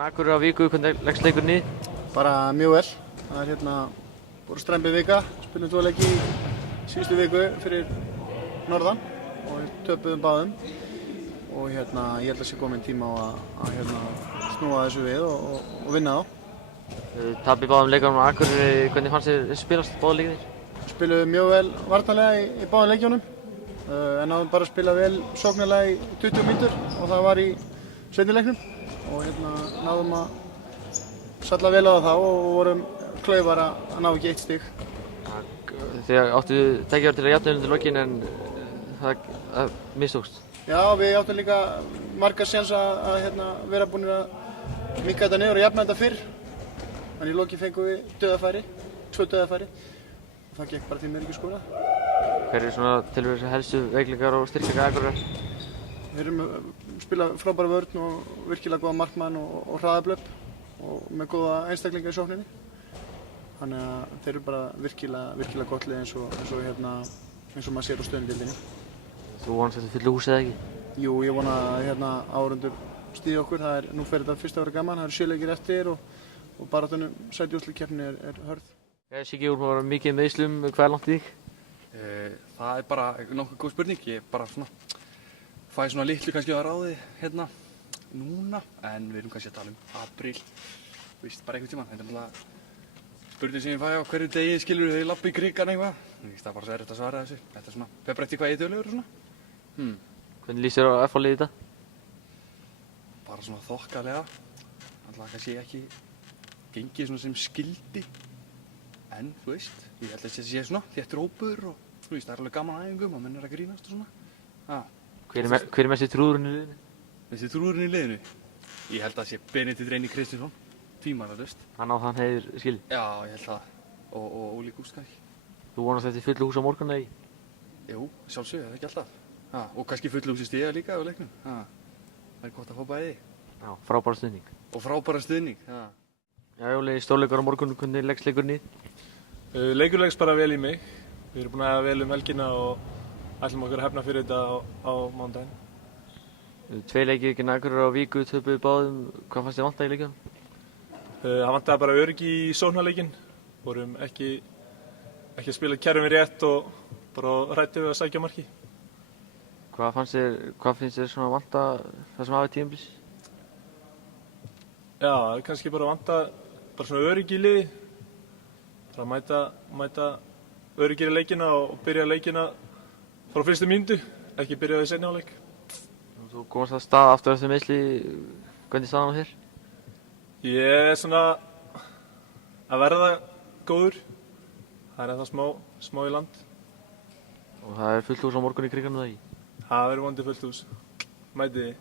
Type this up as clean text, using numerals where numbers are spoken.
gegn Akureyri á Víku, hvernig leggst leikurinn í? Bara mjög vel. Það er búin strembið vika, spilum 2 leiki í síðustu viku fyrir norðan og við töpuðum báðum og ég held að sé kominn tíma á að snúa þessu við og vinna þá. Tapið báðum leikunum á Akureyri, hvernig fannst þér spilast báða leikirnir? Spiluðum mjög vel varnarlega í báðum leikjunum en náðum bara að spila vel sóknarlega í 20 mínútur og það var í seinni leiknum og náðum að salla vel á það og vorum klaufar að ná ekki 1 stig. Þið áttu tækifæri til að jafna undir lokin en það mistókst. Já, við áttum líka marga séns að vera búinir að minnka þetta niður og jafna þetta fyrr. Þannig í lokin fengum við dauðafæri, 2 dauðafæri. Það gekk bara því miður ekki skorað. Hver eru svona tilverið helstu veikleikar og styrkleikar Akureyrar? Við erum að spila frábæra vörn og virkilega góða markmann og hraðablöp og með góða einstaklinga í sókninni. Þannig að þeir eru bara virkilega gott lið eins og maður sér á stöðundeildinni. Þú vonast þetta fullu hús eða ekki? Jú, ég vona að áhorfendur styðji okkur. Nú fer þetta fyrst að vera gaman, það eru 7 leikir eftir og baráttan sæti úrslitakeppni er hörð. Siggi, þú var mikið meiðslum, hvað er langt í þig? Það er bara nokkuð góð spurning. Ég bara fæ svona litlu kannski að ráði núna, en við erum kannski að tala um apríl, bara einhvern tímann. Þetta er náttúrulega spurning sem ég fæ á hverju degi, skilur þegar ég labba í krigan eitthvað. Það er bara svo erfitt að svara þessu. Þetta er svona, fer bara eftir hvað ég er duglegur og svona. Hvernig lýst þér á FH-liðið í dag? Bara svona þokkalega. Alltaf kannski ekki gengið svona sem skildi. En, ég held að þetta sé svona þéttur hópur og það er alveg gaman æfingum og menn er að grínast og svona. Hver er mesti trúðurinn í liðinu? Mesti trúðurinn í liðinu? Ég held að það sé Benedikt Reynir Kristinsson, tvímælalaust. Hann á þann heiður skilið? Já, ég held það. Og Óli Gúst kannski. Þú vonast þetta fullu hús á morgun eða ekki? Jú, sjálfsögðu, það er ekki alltaf. Og kannski fullu hús í stiga líka á leiknum. Það er gott að fá bæði. Já, frábæra stuðning. Og frábæra stuðning, Já, Óli, stórleikur á morgun, hvernig leggst leikurinn í? Leikur leggst bara vel í mig. Við erum búin að hafa vel helgina og ætlum okkur að hefna fyrir þetta á mánudaginn. 2 leikir gegn Akureyri á Víku, töpuðu báðum. Hvað fannst þér vanta í leikjunum? Það vantaði bara öryggi í sóknarleikinn. Vorum ekki að spila kerfið rétt og bara hræddu við að sækja marki. Hvað finnst þér svona vanta það sem hafið tímabils? Já, kannski bara vanta svona öryggi í liði. Bara mæta öryggir í leikina og byrja leikina frá fyrstu mínútu, ekki byrja í seinni hálfleik. Þú komast að stað aftur eftir meiðsli, hvernig er staðan á þér? Ég er svona að verða góður. Það er ennþá smá í land. Og það er fullt hús á morgun í kriganum eða ekki? Það verður vonandi fullt hús. Mætið þið.